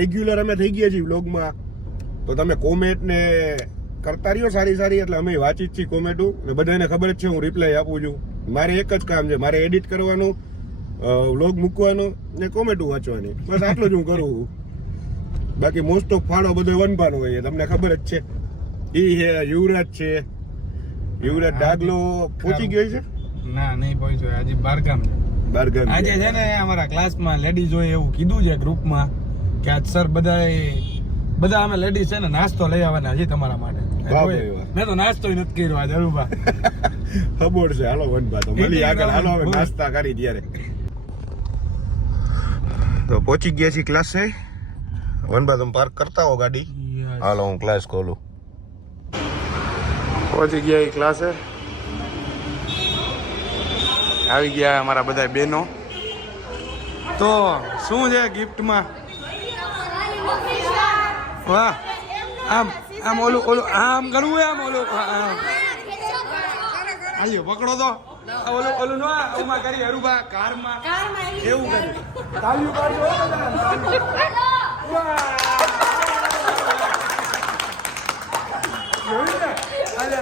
Regular અમે થઈ ગયા છીએ વ્લોગમાં, તો તમે કોમેન્ટ ને કરતા રહ્યો સારી સારી, એટલે અમે વાંચી જ છીએ કોમેન્ટો ને બધાને ખબર જ છે હું રિપ્લાય આપું છું. મારે એક જ કામ છે, મારે એડિટ કરવાનું, વ્લોગ મૂકવાનો ને કોમેન્ટો વાંચવાની, બસ આટલું જ હું કરું. બાકી મોસ્ટ ઓફ ફાળો બધો વનભાનો હોય, તમને ખબર જ છે. ઈ હે યુવરાજ છે, યુવરાજ ડાગલો પહોંચી ગયો છે? ના, નહીં પહોંચ્યો, આજે બારગામ બારગામ આજે છે ને અમારા ક્લાસમાં લેડીઝ હોય એવું કીધું છે ગ્રુપમાં કે આજ સર બધા અમે લેડીઝ છે ને નાસ્તો લઈ આવવાના છે તમારા માટે. મેં તો નાસ્તો નથી કર્યો આજે. અરુભા ખબર છે. હાલો વનભા તો મળી આગળ, હાલો હવે નાસ્તા કરી ત્યારે. તો પહોંચી ગયા છીએ ક્લાસે. વનભા તમે પાર્ક કરતા હો ગાડી, હાલો હું ક્લાસ ખોલું. પહોંચી ગયા ક્લાસે, આવી ગયા અમારા બધા બહેનો. તો શું છે ગિફ્ટમાં? વાહ, આમ ઓલું આમ કરવું, આમ ઓલું આયો પકડો તો ઓલું નો ઓમાં કરી હરુભા કારમાં એવું કરી તાળીઓ પાડજો.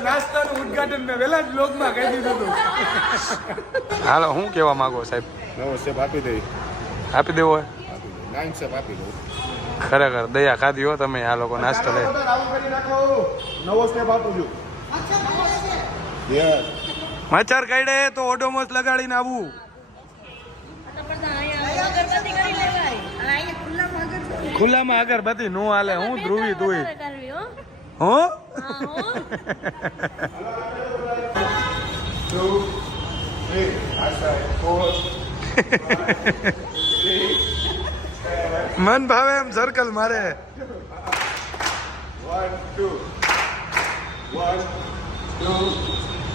નાસ્તાનું ઉદઘાટન મેં વેલા જ બ્લોગમાં કહી દીધું હતું. હાલો હું કહેવા માંગો સાહેબ? નવો સ્ટેપ આપી દઈ, આપી દેવો હોય 9 સ્ટેપ આપી દઉં. ખરેખર દયા ખાધી હો તમે આ લોકો નાસ્તો લે. નવો સ્ટેપ આપું છું. મચ્છર કાઢે તો ઓડોમોસ લગાડીને આવું. ખુલ્લામાં અગરબત્તી નો હાલે. હું ધ્રુવી તું હો મન ભાવે એમ સર્કલ મારે. 1 2 1 2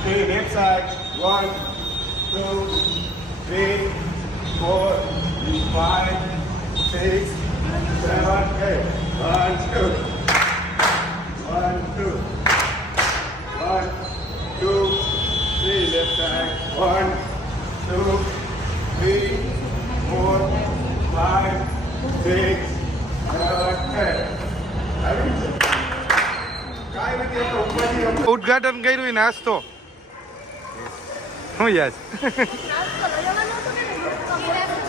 3 next side 1 2 3 4 5 6 7 8 1 2 1 2 1 2 3 left side 1 2 3 4 5 6 ઉદઘાટન કર્યું નાસ્તો શું યાદ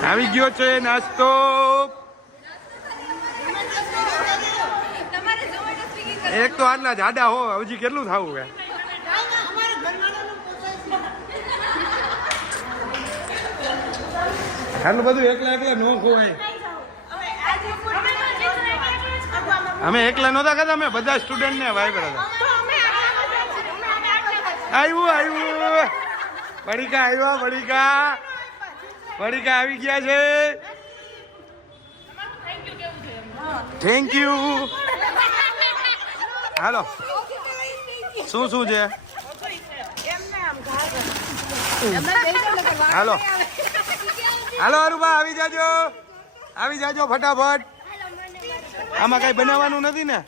આવી ગયો છે નાસ્તો. એક તો આટલા જાડા હો, હજી કેટલું થવું હે? આટલું બધું એકલા નો ખોવાય. અમે એકલા નહોતા ખાતા, અમે બધા સ્ટુડન્ટ ને વાય હતા. આવ્યું બળીકા આવ્યા, બળીકા આવી ગયા છે. Thank you. હાલો શું છે? હાલો અરુભા આવી જાજો ફટાફટ. આમાં કઈ બનાવવાનું નથી ને?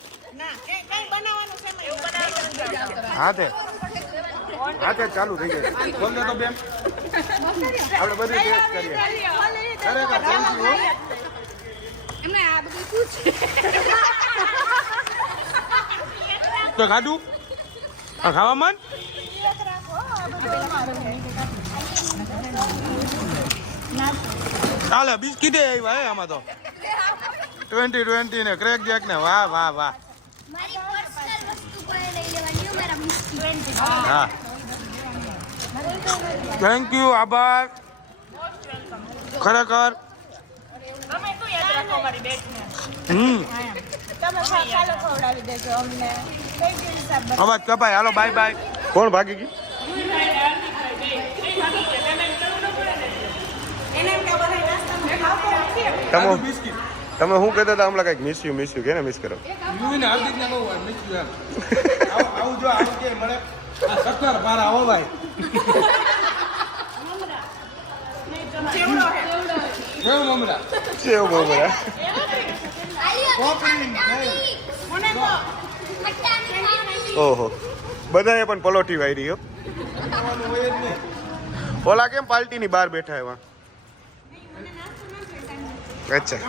હા તે ચાલુ થઈ ગયું. બોલ દે તો બેન, આપણે બધું ટેસ્ટ કરીએ. ખરેખર થેન્ક યુ. તો ખાધું ખાવા મન ચાલે. બિસ્કીટ આવ્યા આમાં તો 2020 ને ક્રેક જેક ને. વાહ વાહ વાહ. હા થેન્ક યુ, આભાર ખરેખર. અવાજ કપાય. હાલો બાય બાય. કોણ ભાગી ગઈ? તમે શું કહેતા હતા હમણાં? કઈક મિસ યુ કે ને મિસ કરો. આવું જો આવું કે મને સત્તર પારા આવો ભાઈ. કેવું મમરા? સેવ મમરા. ઓહો, બધાએ પણ પલોઠી વાયરી હો. ઓલા કેમ પાર્ટીની બહાર બેઠા એવા? અચ્છા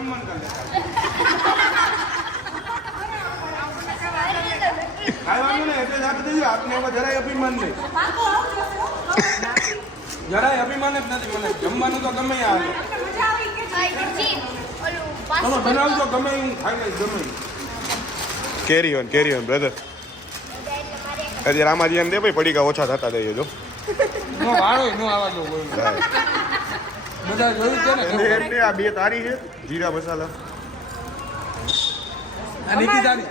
ખાવાનું ને એટલે જ આપી દઈએ આપને એમાં જરાય અભિમાન નહીં જરાય અભિમાન જ નથી મને જમવાનું તો ગમે આવે તમે બનાવજો ગમે હું ખાઈ લઈશ ગમે કેરી ઓન બ્રધર હજી રામાજી દે ભાઈ પડીકા ઓછા થતા દઈએ જો વાળો નો આવા દો બધા જોયું છે ને આ બે તારી છે જીરા મસાલા આ નીતિ તારી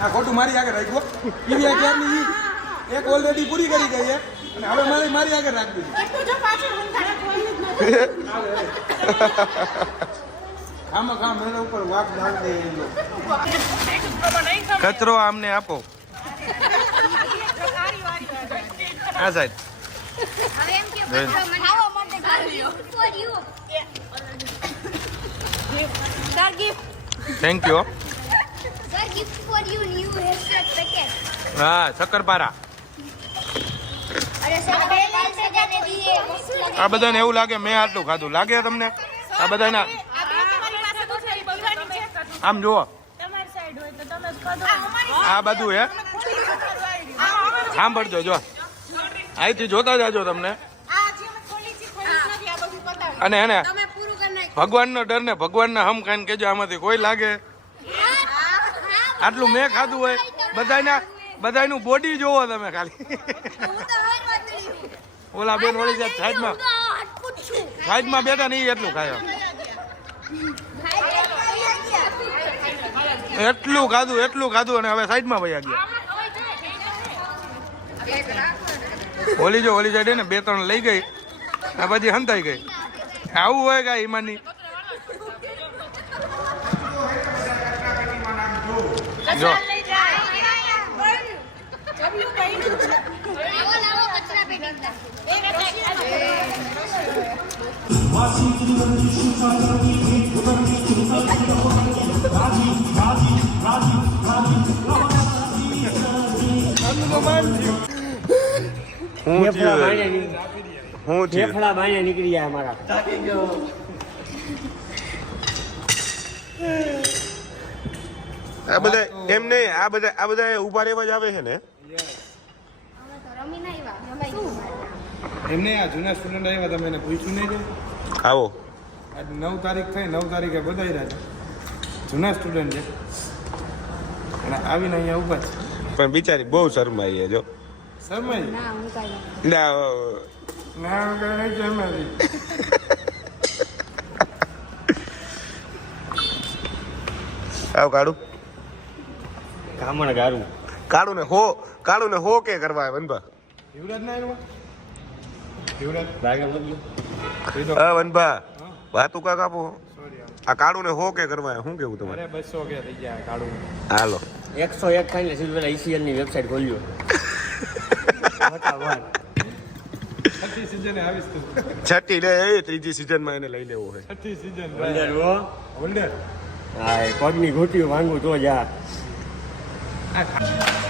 આ ખોટું મારી આગળ રાખ્યો ઈવી ક્યારની એક ઓલરેડી પૂરી કરી ગઈ છે અને હવે મારી આગળ રાખી આમાં મેળા ઉપર વાક ડાળ દે કચરો આમને આપો આ સાઈડ થેન્ક યુ હા શક્કરપારા આ બધાને એવું લાગે મેં આટલું ખાધું લાગે તમને આ બધાના આમ જુઓ આ બધું હે સાંભળજો જો અહીંથી જોતા જાજો તમને અને એને ભગવાનનો ડર ને ભગવાનના હમ ખાઈને કેજો આમાંથી કોઈ લાગે આટલું મેં ખાધું હોય બધાનું બોડી જોવો તમે ખાલી ઓલા બેન વળી જાય સાઈડમાં બેઠા નહીં એટલું ખાય એટલું ખાધું અને હવે સાઈડમાં વયા ગયા ઓલી જાય ને 2-3 લઈ ગઈ આ બધી હંતાઈ ગઈ આવું હોય કાંઈ ઈમાની જો ફેફડા બાઈને નીકળી જાય અમારા આ બધા એમ નહીં આ બધા ઉભા રહેવા જ આવે છે ને એમને આ જૂના સ્ટુડન્ટ આવ્યા તમે એને પૂછ્યું નહીં આવો આજ 9 તારીખ થઈ 9 તારીખે બધાઈ રહ્યા છે જૂના સ્ટુડન્ટ છે અને આવીને અહીંયા ઉભા છે પણ બિચારી બહુ શરમાઈ છે જો શરમાઈ ના નહીં શરમાઈ આવ કાળું કામણ ગારું કાળું ને હો કે કરવા વનભા યુવરાજ ના આવ્યો યુવરાજ લાગે બધું હા વનભા વાતું કાક આપો સોરી આ કાળું ને હો કે કરવા શું કેવું તમારે અરે 200 કે થઈ ગયા કાળું હાલો 101 ખાઈને સીધું પેલા ECL ની વેબસાઈટ ખોલ્યો છઠ્ઠી સિઝને આવીશ તું છઠ્ઠી લે ત્રીજી સિઝન માં એને લઈ લેવો હોય છઠ્ઠી સિઝન હોલ્ડર હા પગની ઘૂંટી માંગુ તો જા આ